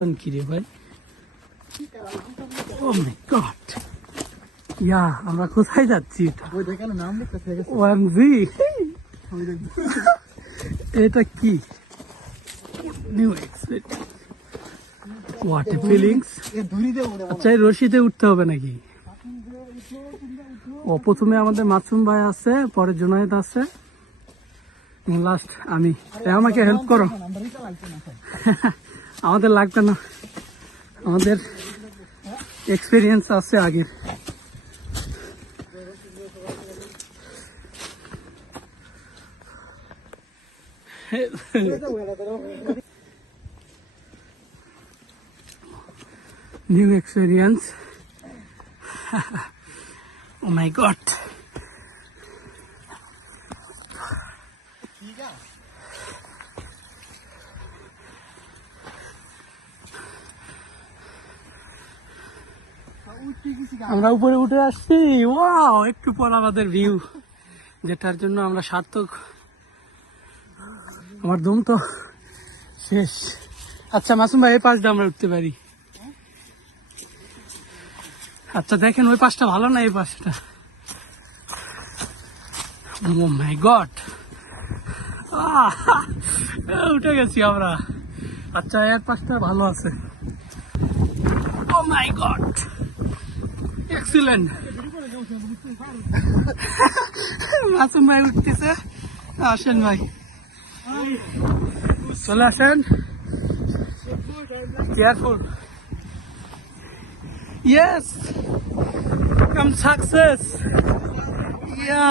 কি রে ভাই, ও মাই গড, ইয়া আমরা কোথায় যাচ্ছি? ওএমজি, এটা কি new experience, what a feelings. আচ্ছা, এই রশিতে উঠতে হবে নাকি? ও প্রথমে আমাদের মাসুম ভাই আছে, পরে জুনায়েদ আছে, লাস্ট আমি। আমাকে হেল্প করো। আমাদের লাগবে না, আমাদের এক্সপিরিয়েন্স আছে আগের। নিউ এক্সপিরিয়েন্স, ও মাই গড। আমরা উপরে উঠে আসছি, ওয়াও, একটু পর আমাদের ভিউ, যেটার জন্য আমরা সার্থক। আমার দম তো শেষ। আচ্ছা মাসুম ভাই, এই পাশটা আমরা উঠতে পারি? আচ্ছা দেখেন, ওই পাশটা ভালো না এই পাশটা? ও মাই গড, উঠে গেছি আমরা। আচ্ছা, এর পাশটা ভালো আছে। ও মাই গড, এক্সিলেন্ট। মাসুম ভাই উঠতেছে, আসেন ভাই, চলে আসেন। কেয়ারফুল, ইয়েস, কাম সাকসেস, ইয়া।